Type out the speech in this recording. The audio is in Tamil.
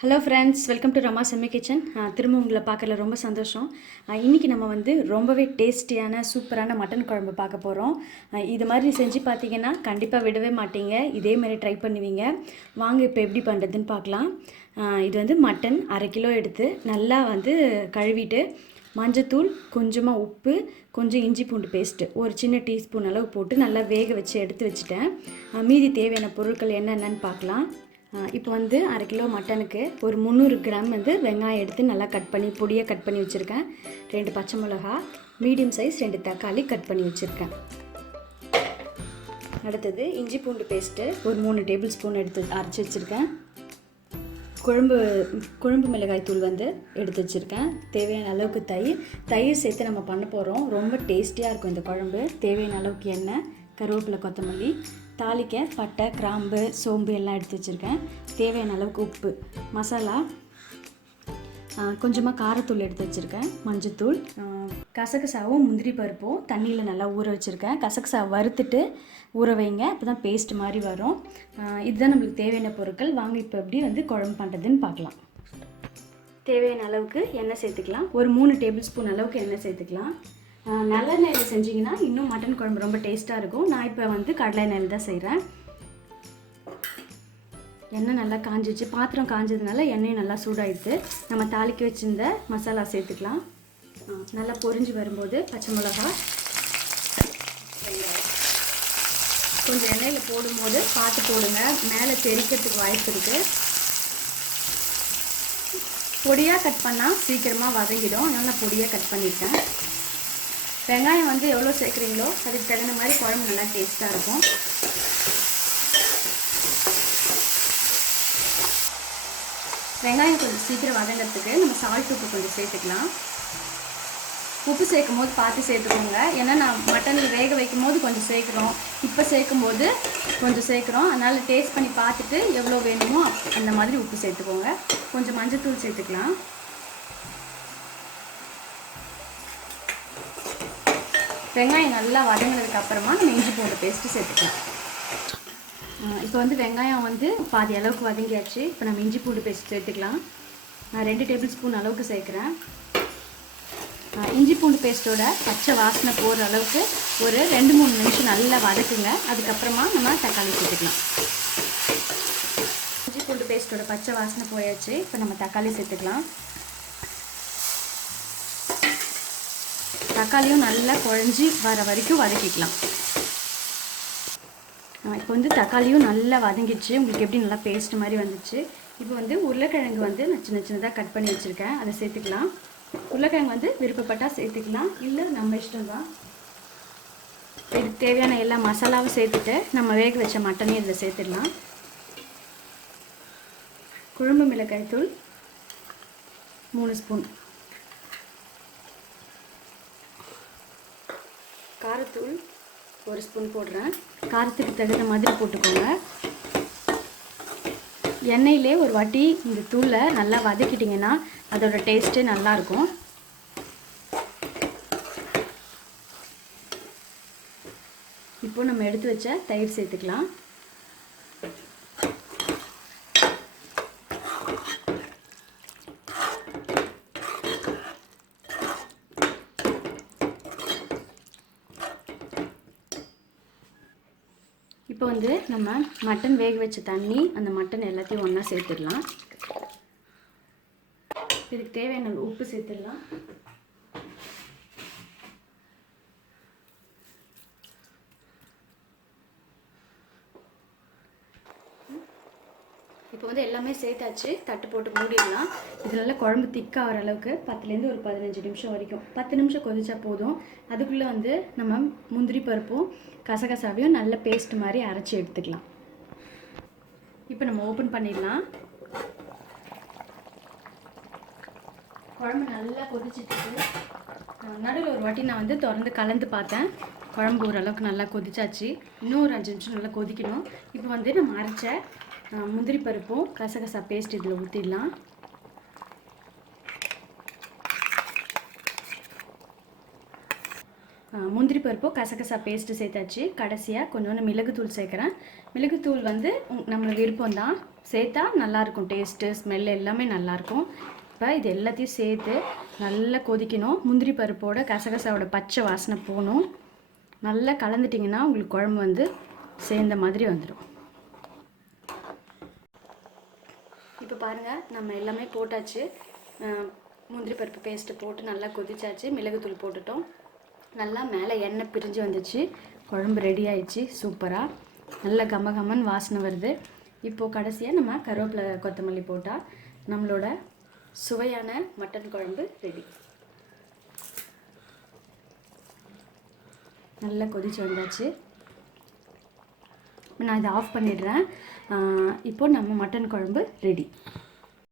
Hello friends welcome to Rama Semmi kitchen திரும்ப உங்களை பார்க்கல ரொம்ப சந்தோஷம். இன்றைக்கி இன்னைக்கு நம்ம வந்து ரொம்பவே டேஸ்டியான சூப்பரான மட்டன் குழம்பு பார்க்க போகிறோம் இது மாதிரி செஞ்சு பார்த்தீங்கன்னா கண்டிப்பாக விடவே மாட்டீங்க. இதே மாதிரி ட்ரை பண்ணுவீங்க. வாங்க இப்போ எப்படி பண்ணுறதுன்னு பார்க்கலாம். இது வந்து மட்டன் அரை கிலோ எடுத்து நல்லா வந்து கழுவிட்டு மஞ்சத்தூள் கொஞ்சமாக உப்பு கொஞ்சம் இஞ்சி பூண்டு பேஸ்ட்டு ஒரு சின்ன டீஸ்பூன் அளவு போட்டு நல்லா வேக வச்சு எடுத்து வச்சுட்டேன். மீதி தேவையான பொருட்கள் என்னென்னன்னு பார்க்கலாம். இப்போ வந்து அரை கிலோ மட்டனுக்கு ஒரு முந்நூறு கிராம் வந்து வெங்காயம் எடுத்து நல்லா கட் பண்ணி பொடியாக கட் பண்ணி வச்சுருக்கேன். ரெண்டு பச்சை மிளகா மீடியம் சைஸ் ரெண்டு தக்காளி கட் பண்ணி வச்சுருக்கேன். அடுத்தது இஞ்சி பூண்டு பேஸ்ட்டு ஒரு மூணு டேபிள் ஸ்பூன் எடுத்து அரைச்சி வச்சுருக்கேன். குழம்பு குழம்பு மிளகாய் தூள் வந்து எடுத்து வச்சுருக்கேன். தேவையான அளவுக்கு தயிர். தயிர் சேர்த்து நம்ம பண்ண போகிறோம் ரொம்ப டேஸ்டியாக இருக்கும் இந்த குழம்பு. தேவையான அளவுக்கு எண்ணெய் கருவேப்பிலை கொத்தமல்லி தாளிக்க பட்டை கிராம்பு சோம்பு எல்லாம் எடுத்து வச்சுருக்கேன். தேவையான அளவுக்கு உப்பு மசாலா கொஞ்சமாக காரத்தூள் எடுத்து வச்சுருக்கேன். மஞ்சத்தூள் கசகசாவும் முந்திரி பருப்பும் தண்ணியில் நல்லா ஊற வச்சுருக்கேன். கசகசா வறுத்துட்டு ஊற வைங்க அப்போ தான் பேஸ்ட் மாதிரி வரும். இதுதான் நம்மளுக்கு தேவையான பொருட்கள். வாங்க இப்போ எப்படி வந்து குழம்பு பண்ணுறதுன்னு பார்க்கலாம். தேவையான அளவுக்கு எண்ணெய் சேர்த்துக்கலாம். ஒரு மூணு டேபிள் ஸ்பூன் அளவுக்கு எண்ணெய் சேர்த்துக்கலாம். ஆ, நல்லெண்ணெயில் செஞ்சிங்கன்னா இன்னும் மட்டன் குழம்பு ரொம்ப டேஸ்ட்டாக இருக்கும். நான் இப்போ வந்து கடலை எண்ணெயில் தான் செய்கிறேன் எண்ணெய் நல்லா காஞ்சிச்சு. பாத்திரம் காஞ்சதுனால எண்ணெயும் நல்லா சூடாயிடுது. நம்ம தாளிக்க வச்சிருந்த மசாலா சேர்த்துக்கலாம். நல்லா பொரிஞ்சு வரும்போது பச்சை மிளகா கொஞ்சம் எண்ணெயில் போடும்போது பார்த்து போடுங்க. மேலே தெரிக்கிறதுக்கு வாய்ப்பு இருக்குது பொடியாக கட் பண்ணால் சீக்கிரமாக வதங்கிடும். அதனால் நான் பொடியாக கட் பண்ணியிருக்கேன் வெங்காயம் வந்து எவ்வளோ சேர்க்குறீங்களோ அதுக்கு தகுந்த மாதிரி குழம்பு நல்லா டேஸ்ட்டாக இருக்கும். வெங்காயம் கொஞ்சம் சீக்கிரம் வதங்கிறதுக்கு நம்ம சால்ட் உப்பு கொஞ்சம் சேர்த்துக்கலாம். உப்பு சேர்க்கும் போது பார்த்து சேர்த்துக்கோங்க. ஏன்னா நான் மட்டனில் வேக வைக்கும் போது கொஞ்சம் சேர்க்குறோம். இப்போ சேர்க்கும் போது கொஞ்சம் சேர்க்குறோம். அதனால் டேஸ்ட் பண்ணி பார்த்துட்டு எவ்வளோ வேணுமோ அந்த மாதிரி உப்பு சேர்த்துக்கோங்க. கொஞ்சம் மஞ்சத்தூள் சேர்த்துக்கலாம். வெங்காயம் நல்லா வதங்கினதுக்கு அப்புறமா நம்ம இஞ்சி பூண்டு பேஸ்ட்டு சேர்த்துக்கலாம். இப்போ வந்து வெங்காயம் வந்து பாதி அளவுக்கு வதங்கியாச்சு. இப்போ நம்ம இஞ்சி பூண்டு பேஸ்ட் சேர்த்துக்கலாம். நான் ரெண்டு டேபிள் ஸ்பூன் அளவுக்கு சேர்க்குறேன். இஞ்சி பூண்டு பேஸ்ட்டோட பச்சை வாசனை போகிற அளவுக்கு ஒரு ரெண்டு மூணு நிமிஷம் நல்லா வதக்குங்க. அதுக்கப்புறமா நம்ம தக்காளி சேர்த்துக்கலாம். இஞ்சி பூண்டு பேஸ்ட்டோட பச்சை வாசனை போயாச்சு. இப்போ நம்ம தக்காளி சேர்த்துக்கலாம். தக்காளியும் நல்லா குழஞ்சி வர வரைக்கும் வதக்கிக்கலாம். இப்போ வந்து தக்காளியும் நல்லா வதங்கிச்சு உங்களுக்கு எப்படி நல்லா பேஸ்ட் மாதிரி வந்துச்சு? இப்போ வந்து உருளைக்கிழங்கு வந்து நான் சின்ன சின்னதாக கட் பண்ணி வச்சுருக்கேன். அதை சேர்த்துக்கலாம். உருளைக்கிழங்கு வந்து விருப்பப்பட்டால் சேர்த்துக்கலாம். இல்லை நம்ம இஷ்டம் தான் இதுக்கு தேவையான எல்லா மசாலாவும் சேர்த்துட்டு நம்ம வேக வச்ச மட்டனையும் இதில் சேர்த்துடலாம். குழம்பு மிளகாய் தூள் மூணு ஸ்பூன். காரத்தூள் ஒரு ஸ்பூன் போடுறேன். காரத்துக்கு தகுந்த மாதிரி போட்டுக்கோங்க. எண்ணெயிலே ஒரு வாட்டி இந்த தூளை நல்லா வதக்கிட்டிங்கன்னா அதோட டேஸ்ட்டே நல்லாயிருக்கும். இப்போ நம்ம எடுத்து வச்ச தயிர் சேர்த்துக்கலாம். இப்போ வந்து நம்ம மட்டன் வேக வச்ச தண்ணி அந்த மட்டன் எல்லாத்தையும் ஒன்றா சேர்த்துடலாம். இதுக்கு தேவையான உப்பு சேர்த்துடலாம். இப்போ வந்து எல்லாமே சேர்த்தாச்சு தட்டு போட்டு மூடிடலாம். இது நல்லா குழம்பு திக்காகிற அளவுக்கு பத்துலேருந்து ஒரு பதினஞ்சு நிமிஷம் வரைக்கும். பத்து நிமிஷம் கொதிச்சா போதும். அதுக்குள்ளே வந்து நம்ம முந்திரி பருப்பும் கசகசாவையும் நல்ல பேஸ்ட் மாதிரி அரைச்சி எடுத்துக்கலாம். இப்போ நம்ம ஓப்பன் பண்ணிடலாம். குழம்பு நல்லா கொதிச்சிட்டு நடுவில் ஒரு வாட்டி நான் வந்து திறந்து கலந்து பார்த்தேன். குழம்பு ஓரளவுக்கு நல்லா கொதிச்சாச்சு. இன்னும் ஒரு அஞ்சு நிமிஷம் நல்லா கொதிக்கணும். இப்போ வந்து நம்ம அரைச்ச முந்திரி பருப்பும் கசகசா பேஸ்ட் இதில் ஊற்றிடலாம் முந்திரி பருப்பு கசகசா பேஸ்ட்டு சேர்த்தாச்சு. கடைசியாக கொஞ்சோண்டு மிளகுத்தூள் சேர்க்குறேன். மிளகுத்தூள் வந்து நம்மளுக்கு விருப்பம் தான். சேர்த்தா நல்லாயிருக்கும். டேஸ்ட்டு ஸ்மெல் எல்லாமே நல்லாயிருக்கும். இப்போ இது எல்லாத்தையும் சேர்த்து நல்லா கொதிக்கணும். முந்திரி பருப்போட கசகசாவோட பச்சை வாசனை போகணும். நல்லா கலந்துட்டிங்கன்னா உங்களுக்கு குழம்பு வந்து சேர்ந்த மாதிரி வந்துடும் இப்போ பாருங்கள் நம்ம எல்லாமே போட்டாச்சு. முந்திரி பருப்பு பேஸ்ட்டு போட்டு நல்லா கொதிச்சாச்சு. மிளகுத்தூள் போட்டுட்டோம். நல்லா மேலே எண்ணெய் பிரிஞ்சு வந்துச்சு. குழம்பு ரெடி ஆயிடுச்சு. சூப்பராக நல்லா கம கமன் வாசனை வருது. இப்போது கடைசியாக நம்ம கருவேப்பிலை கொத்தமல்லி போட்டால் நம்மளோட சுவையான மட்டன் குழம்பு ரெடி நல்லா கொதிச்சு வந்தாச்சு. நான் இதை ஆஃப் பண்ணிடுறேன். இப்போது இப்போ நம்ம மட்டன் குழம்பு ரெடி